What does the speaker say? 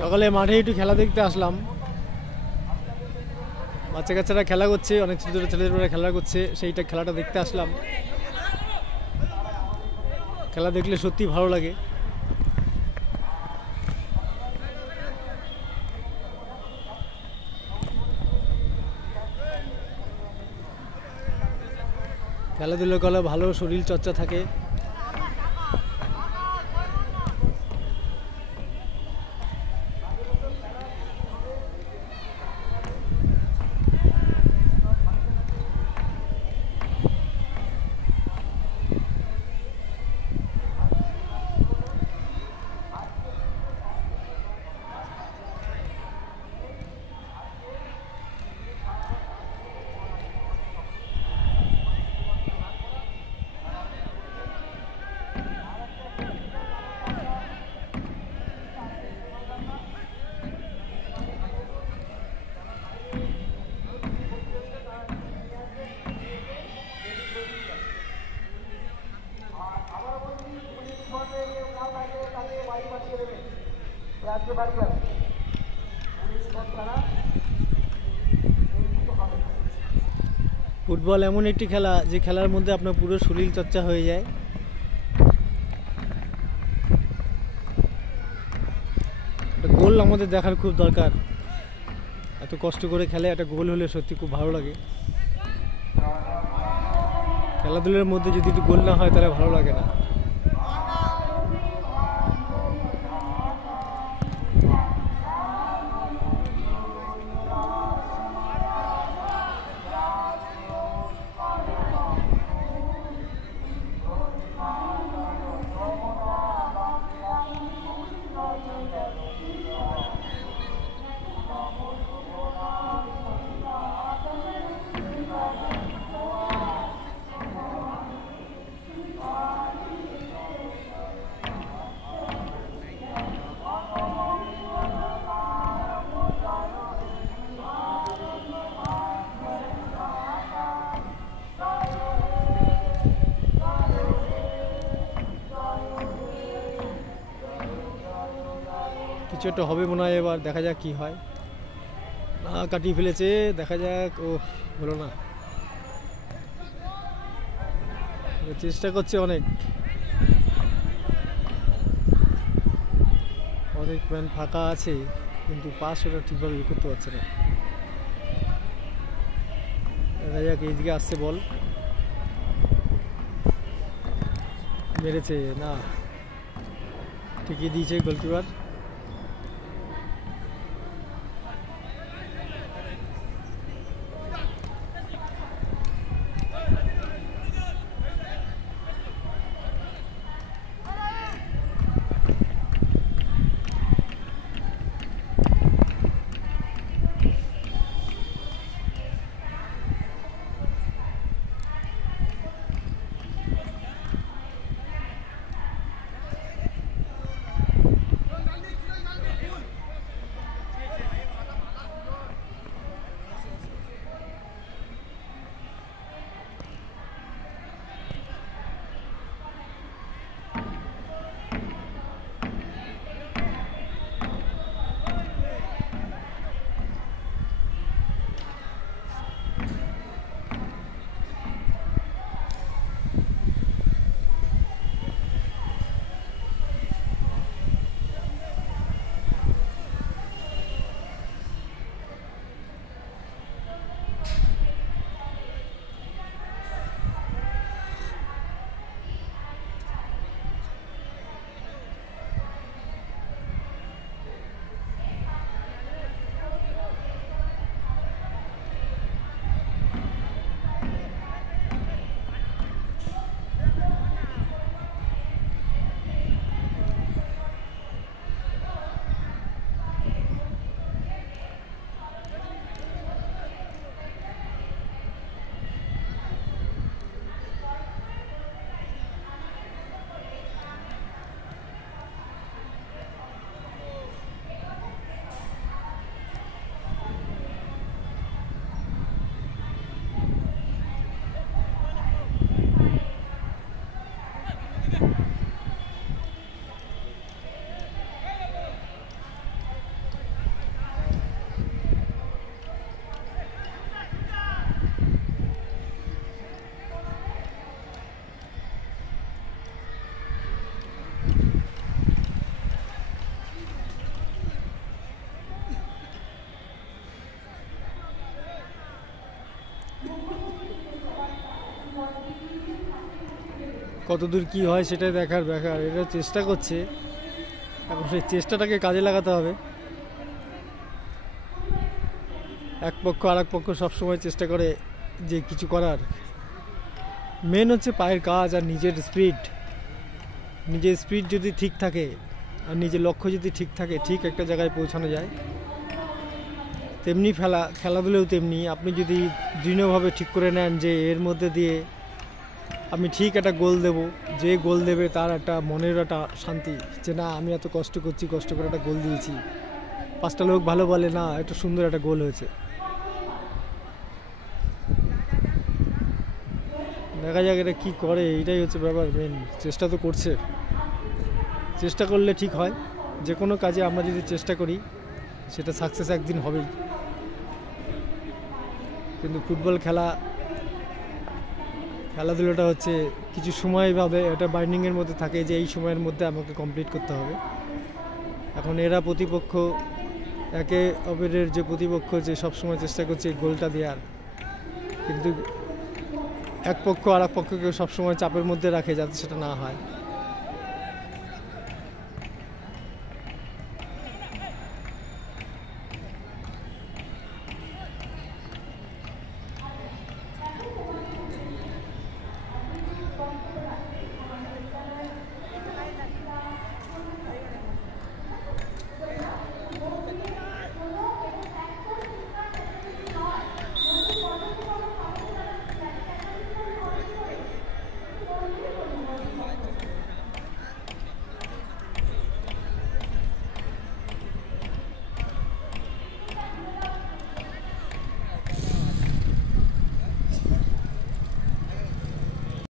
সকালে মাঠে একটু খেলা দেখতে আসলাম। বাচ্চা কাচ্চারা খেলা করছে, অনেক ছোটো ছোটো ছেলেরা খেলা করছে, সেইটা খেলাটা দেখতে আসলাম। খেলা দেখলে সত্যি ভালো লাগে। খেলাধুলো করলে ভালো শরীর চর্চা থাকে। ফুটবল এমন একটি খেলা যে খেলার মধ্যে আপনার পুরো শরীর চর্চা হয়ে যায়। গোল আমাদের দেখার খুব দরকার। এত কষ্ট করে খেলে, একটা গোল হলে সত্যি খুব ভালো লাগে। খেলাধুলার মধ্যে যদি একটু গোল না হয় তাহলে ভালো লাগে না। কিছু একটা হবে মনে হয়, এবার দেখা যাক কি হয়। কাটিয়ে ফেলেছে, দেখা যাক। ও হলো না, চেষ্টা করছে অনেক অনেক ম্যান ফাঁকা আছে, কিন্তু পাস ওটা ঠিকভাবে করতে পারছে না। দেখা যাক, এইদিকে আসছে বল, মেরেছে না, ঠিকই দিয়েছে গোলকিপার। কতদূর কি হয় সেটাই দেখার ব্যাপার। এরা চেষ্টা করছে, এখন সেই চেষ্টাটাকে কাজে লাগাতে হবে। এক পক্ষ আর এক পক্ষ সবসময় চেষ্টা করে যে কিছু করার। মেন হচ্ছে পায়ের কাজ আর নিজের স্পিড। নিজের স্পিড যদি ঠিক থাকে আর নিজের লক্ষ্য যদি ঠিক থাকে, ঠিক একটা জায়গায় পৌঁছানো যায়। তেমনি খেলাধুলেও তেমনি, আপনি যদি দৃঢ়ভাবে ঠিক করে নেন যে এর মধ্যে দিয়ে আমি ঠিক একটা গোল দেব, যে গোল দেবে তার একটা মনের একটা শান্তি যে না আমি এত কষ্ট করছি, কষ্ট করে একটা গোল দিয়েছি, 5টা লোক ভালো বলে না একটা সুন্দর একটা গোল হয়েছে। দেখা যাক এটা কী করে, এইটাই হচ্ছে ব্যাপার মেন। চেষ্টা তো করছে, চেষ্টা করলে ঠিক হয়। যে কোনো কাজে আমরা যদি চেষ্টা করি সেটা সাকসেস একদিন হবেই। কিন্তু ফুটবল খেলাধুলাটা হচ্ছে কিছু সময়ভাবে এটা বাইন্ডিংয়ের মধ্যে থাকে যে এই সময়ের মধ্যে আমাকে কমপ্লিট করতে হবে। এখন এরা প্রতিপক্ষ, একে অপরের যে প্রতিপক্ষ যে সবসময় চেষ্টা করছে এই গোলটা দেওয়ার, কিন্তু এক পক্ষ আর এক পক্ষকে সবসময় চাপের মধ্যে রাখে যাতে সেটা না হয়।